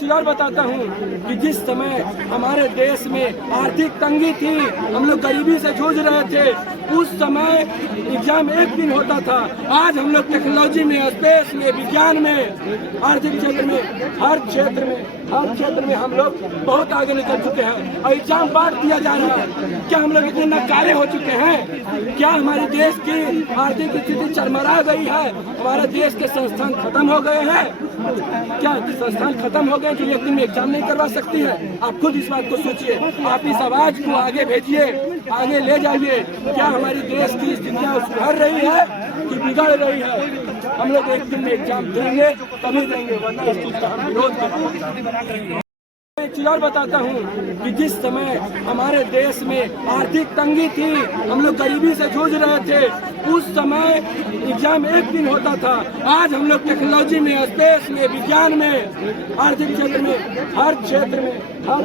चीज और बताता हूँ कि जिस समय हमारे देश में आर्थिक तंगी थी, हम लोग गरीबी से जूझ रहे थे, उस समय एग्जाम एक दिन होता था। आज हम लोग टेक्नोलॉजी में, स्पेस में, विज्ञान में, आर्थिक क्षेत्र में, हर क्षेत्र में हम लोग बहुत आगे निकल चुके हैं और एग्जाम बांट दिया जा रहा है। क्या हम लोग इतने नकारे हो चुके हैं? क्या हमारे देश की आर्थिक स्थिति चरमरा गई है? हमारे देश के संस्थान खत्म हो गए हैं? क्या संस्थान खत्म हो गए जो एक दिन में एग्जाम नहीं करवा सकती है? आप खुद इस बात को सोचिए। आप इस आवाज को आगे भेजिए, आगे ले जाइए। क्या हमारी देश की स्थितियाँ सुधर रही है कि बिगड़ रही है? हम लोग एक दिन में एग्जाम देंगे, तभी देंगे, वरना इस चीज का हम विरोध करेंगे। एक चीज और बताता हूँ कि जिस समय हमारे देश में आर्थिक तंगी थी, हम लोग गरीबी से जूझ रहे थे, उस समय एग्जाम एक दिन होता था। आज हम लोग टेक्नोलॉजी में, स्पेस में, विज्ञान में, आर्थिक क्षेत्र में, हर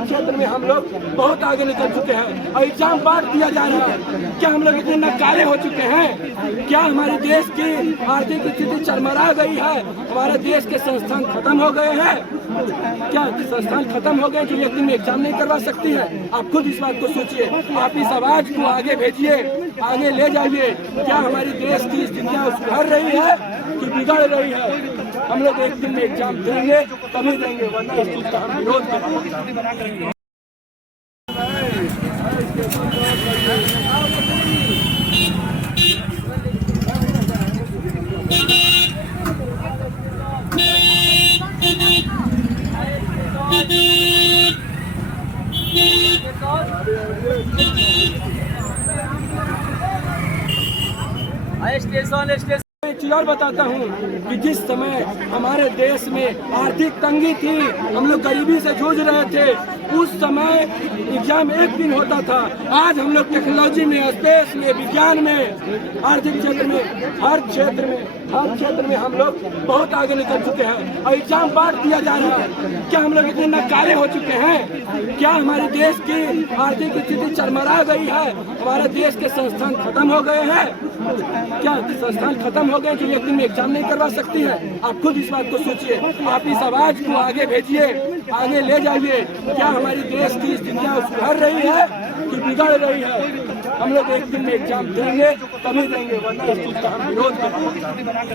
क्षेत्र में हम लोग बहुत आगे निकल चुके हैं और एग्जाम बांट दिया जा रहा है। क्या हम लोग इतने नकारे हो चुके हैं? क्या हमारे देश की आर्थिक स्थिति चरमरा गई है? हमारे देश के संस्थान खत्म हो गए हैं? क्या संस्थान खत्म हो गए जो एक दिन में एग्जाम नहीं करवा सकती है? आप खुद इस बात को सोचिए। आप इस आवाज को आगे भेजिए, आगे ले जाइए। क्या हमारी देश की स्थितियाँ सुधर रही है कि बिगड़ रही है? हम लोग एक दिन में एग्जाम देंगे, तभी देंगे, वरना इस चीज का हम विरोध करेंगे। एक चीज और बताता हूँ कि जिस समय हमारे देश में आर्थिक तंगी थी, हम लोग गरीबी से जूझ रहे थे, उस समय एग्जाम एक दिन होता था। आज हम लोग टेक्नोलॉजी में, स्पेस में, विज्ञान में, आर्थिक क्षेत्र में, हर क्षेत्र में हम लोग बहुत आगे निकल चुके हैं और एग्जाम बांट दिया जा रहा है। क्या हम लोग इतने नकारे हो चुके हैं? क्या हमारे देश की आर्थिक स्थिति चरमरा गई है? हमारे देश के संस्थान खत्म हो गए हैं? क्या संस्थान खत्म हो गए जो एक दिन में एग्जाम नहीं करवा सकती है? आप खुद इस बात को सोचिए। आप इस आवाज को आगे भेजिए, आगे ले जाइए। क्या हमारी देश की स्थितियाँ सुधर रही है कि बिगड़ रही है? हम लोग एक दिन में एग्जाम देंगे, तभी देंगे, वरना इस चीज का हम विरोध करेंगे।